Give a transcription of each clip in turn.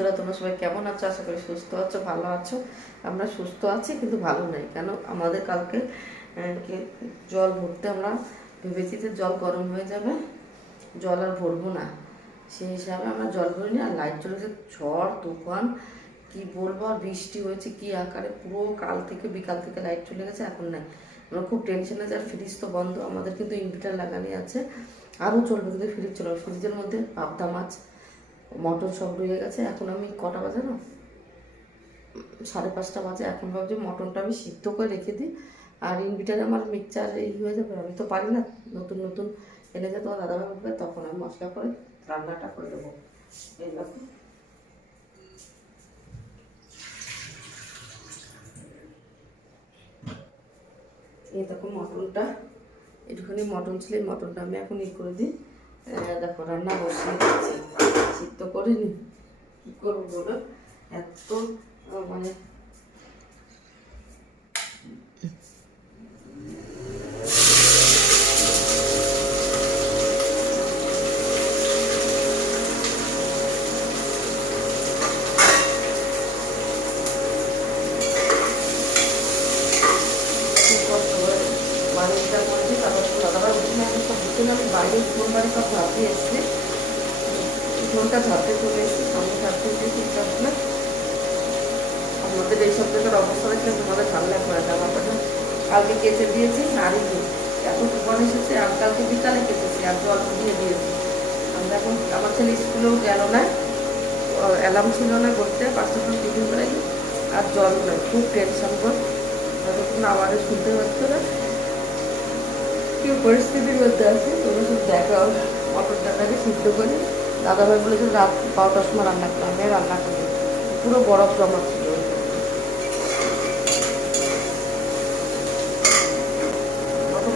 বন্ধুরা, তোমরা সবাই কেমন আছো? আশা করি সুস্থ আছো, ভালো আছো। আমরা সুস্থ আছি, কিন্তু ভালো নেই। কেন? আমাদের কালকে জল ভরতে আমরা ভেবেছি যে জল গরম হয়ে যাবে। জল আর ভরবো না। সেই হিসাবে আমরা জল ভরিনি, আর লাইট চলেছে, ঝড়, তুফান, কি বলব? আর বৃষ্টি হয়েছে, কি আকারে? পুরো কাল থেকে, বিকাল থেকে লাইট চলে গেছে, এখন নাই। আমরা খুব টেনশনে আর ফ্রিজ তো বন্ধ, আমাদের কিন্তু ইনভার্টার লাগানি আছে। আরও চলবে, কিন্তু ফ্রিজ চলবে ফ্রিজের মধ্যে পাবদা মাছ মটর সব রয়ে গেছে, এখন আমি কটা বাজে না সাড়ে পাঁচটা বাজে, এখন ভাবছি মটনটা আমি সিদ্ধ করে রেখে দিই। আর ইনভিটারে আমার মিক্সচার এই হয়ে যাবে, আমি তো পারি না নতুন নতুন এনে যে তোমার দাদাভাই উঠবে তখন আমি মশলা করে রান্নাটা করে দেবো। এই দেখো। মটনটা, একটুখানি মটন ছিল মটনটা আমি এখন ই করে দিই। দেখো, রান্না বসিয়ে দিচ্ছি। সিদ্ধ করে নি কী করব বলো? এত মানে এই সব জায়গার অবস্থা দেখলে তোমাদের ভালো লাগবে না। জামা কাপড় কালকে কেচে দিয়েছি নারী এত তুফান এসেছে, আর কালকে বিকালে কেচেছি, আর জল দিয়ে দিয়েছি। আমরা এখন, আমার ছেলে স্কুলেও গেল না অ্যালার্ম ছিল না করতে পাঁচটা সময় টিফিন করে আর জল নয় খুব টেনশন কর যতক্ষণ আওয়াজে শুনতে হচ্ছে না। কি পরিস্থিতির মধ্যে আছে, তোমরা সব দেখাও মটর ডাটাকে সিদ্ধ করে। দাদাভাই বলেছে রাত বারোটার সময় রান্না করে আমি রান্না করি। পুরো বরফ জমা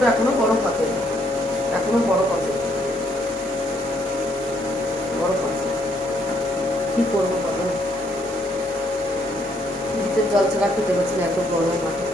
মটরটা এখনও বরফ আছে এখনও বরফ আছে বরফ আছে কি করব বলো? জল ছাড়া খেতে পারছি না, এত গরম মাঠে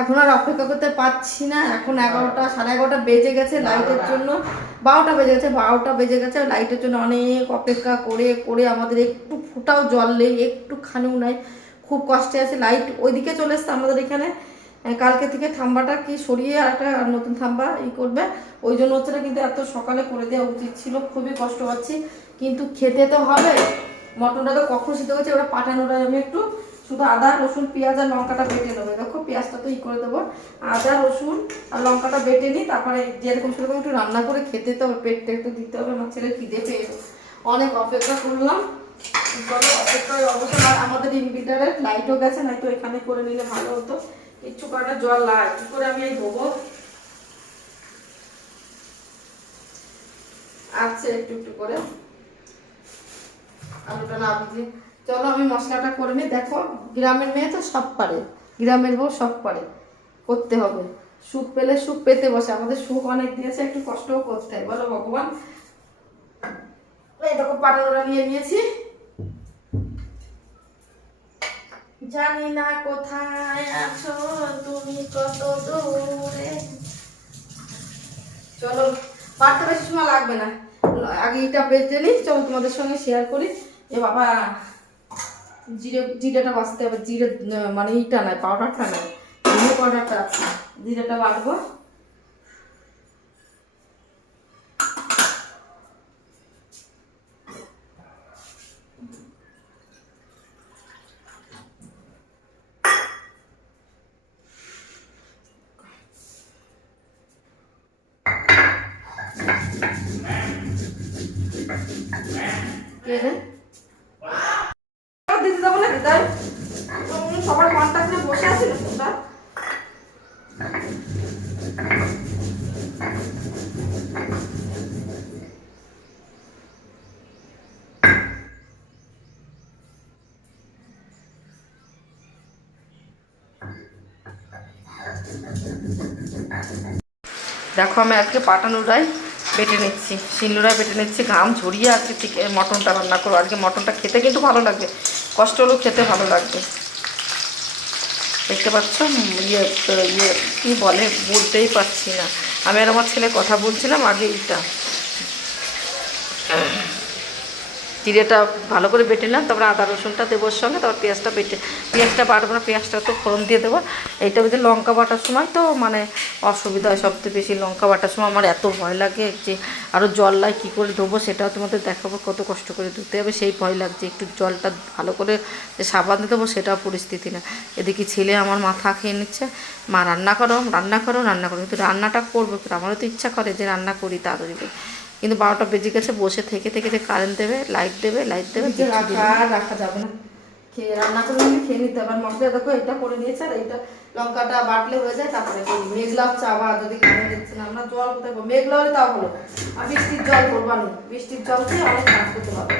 এখন আর অপেক্ষা করতে পারছি না। এখন এগারোটা সাড়ে এগারোটা বেজে গেছে লাইটের জন্য। বারোটা বেজে গেছে বারোটা বেজে গেছে। লাইটের জন্য অনেক অপেক্ষা করে করে আমাদের একটু ফুটাও জল নেই একটু খানেও নাই। খুব কষ্টে আছে। লাইট ওইদিকে চলে এসছে আমাদের এখানে। কালকে থেকে থাম্বাটা কি সরিয়ে আর একটা নতুন থাম্বা ই করবে। ওই জন্য হচ্ছে না কিন্তু এত সকালে করে দেওয়া উচিত ছিল। খুবই কষ্ট পাচ্ছি। কিন্তু খেতে তো হবে। মটনটা তো কখন সিদ্ধ হচ্ছে ওটা পাঠানোটা আমি একটু শুধু আদা, রসুন, পেঁয়াজ আর লঙ্কাটা বেটে নেব। দেখো, পেঁয়াজটা তো ই করে দেবো। আদা, রসুন আর লঙ্কাটা বেটে নিই, তারপরে যেরকম সেরকম একটু রান্না করে খেতে তো হবে, পেটটা একটু দিতে হবে, আমার ছেলে খিদে পেয়ে। অনেক অপেক্ষা করলাম। অপেক্ষার অবস্থা আমাদের ইনভিটারের লাইটও গেছে, নাই তো এখানে করে নিলে ভালো হতো। কিচ্ছু কটা জল কি করে আমি এই ধোবো? আছে একটু একটু করে। আলুটা না চলো আমি মশলাটা করে নিই। দেখো, গ্রামের মেয়ে তো সব পারে। গ্রামের বউ সব পারে। করতে হবে। সুখ পেলে সুখ পেতে বসে। আমাদের সুখ অনেক দিয়েছে, একটু কষ্টও করতে হয়। বলো ভগবান। এই দেখো নিয়ে নিয়েছি। জানি না কোথায় আছো, তুমি কত দূরে। চলো পারতে বেশি সময় লাগবে না। আগে এটা বেজে নিই। চলো তোমাদের সঙ্গে শেয়ার করি। এ বাবা জিরে, জিরেটা বাঁচতে হবে। জিরে মানে ইটা নয় পাউডারটা নয়। জিরে পাউডারটা আছে। জিরেটা বাটবো কে রে দিতে যাব নাকি তাই তুমি সবার কন্ট্যাক্টে বসে আছি না তোমরা দেখো, আমি আজকে পাটানুরাই বেটে নিচ্ছি শিলনোড়ায় বেটে নিচ্ছি, ঘাম ঝরিয়ে আজকে থেকে মটনটা রান্না করো আজকে মটনটা খেতে কিন্তু ভালো লাগবে, কষ্ট হলেও খেতে ভালো লাগবে। দেখতে পাচ্ছ? ইয়ে ইয়ে কী বলে? বলতেই পারছি না। আমি আর আমার ছেলে কথা বলছিলাম, আগে এইটা। জিরেটা ভালো করে বেটে নিলাম, তারপরে আদা রসুনটা দেবো সঙ্গে, তারপর পেঁয়াজটা বেটে, পেঁয়াজটা বাটবো না, পেঁয়াজটা তো ফোড়ন দিয়ে দেবো। এইটা বুঝে লঙ্কা বাটার সময় তো মানে অসুবিধা হয় সবচেয়ে বেশি লঙ্কা বাটার সময়, আমার এত ভয় লাগে যে আরও জল লাই কী করে ধোবো সেটাও তোমাদের দেখাবো, কত কষ্ট করে ধুতে হবে, সেই ভয় লাগছে, একটু জলটা ভালো করে যে সাবান দিয়ে দেবো সেটাও পরিস্থিতি না। এদিকে ছেলে আমার মাথা খেয়ে নিচ্ছে, মা, রান্না করো রান্না করো রান্না করো। কিন্তু রান্নাটা করব আমারও তো ইচ্ছা করে যে রান্না করি তাড়াতাড়ি। কিন্তু বারোটা বেজে গেছে বসে থেকে থেকে যে কারেন্ট দেবে লাইট দেবে লাইট দেবে রাখা যাবে না। খেয়ে রান্না করে নিলে খেয়ে নিতে হবে। আর মশলা দেখো এটা করে নিয়েছে আর এটা লঙ্কাটা বাটলে হয়ে যায় তারপরে মেঘলা হচ্ছে আবার যদি কারণ দিচ্ছে না আমরা জল কোথায়? মেঘলা হলে তাও হলো আর বৃষ্টির জল করব না। বৃষ্টির জল খেয়ে অনেক কাজ করতে পারব